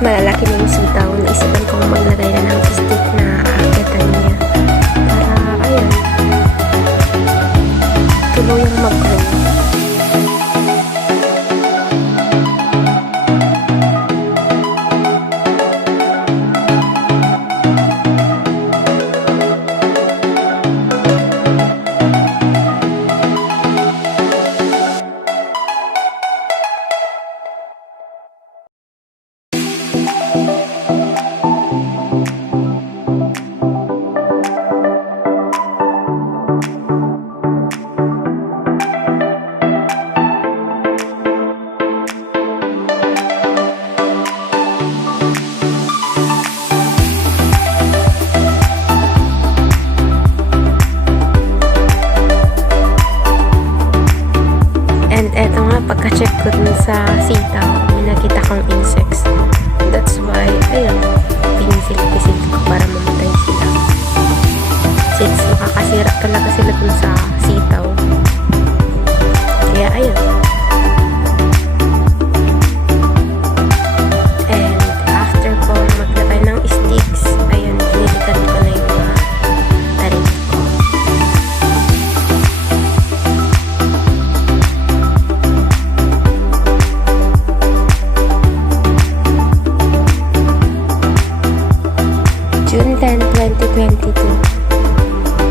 malalaki na yung sitaw, naisipan kong maglagay na ng stick na aakatan niya. Para, ayun, tuluyang mag-grow. Pagka-check ko dun sa sitaw, may nakita kong insects. That's why, ayun, pinisil-pisil ko para mamatay sila. Since makakasira talaga sila dun sa sitaw. Kaya, ayun. And after ko maglagay ng sticks, ayun, pinilitan ko na yung mga tarim ko. June 10, 2022.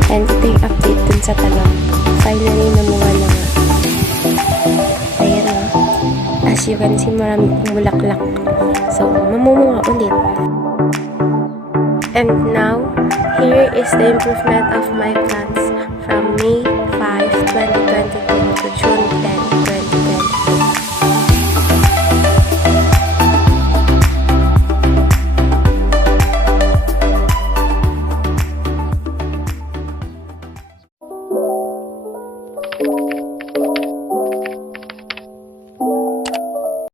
And ito yung update dun sa talong. Finally, namunga na nga. Ayan o. As you can see, marami pong bulaklak. So, mamumunga ulit. And now, here is the improvement of my plants from May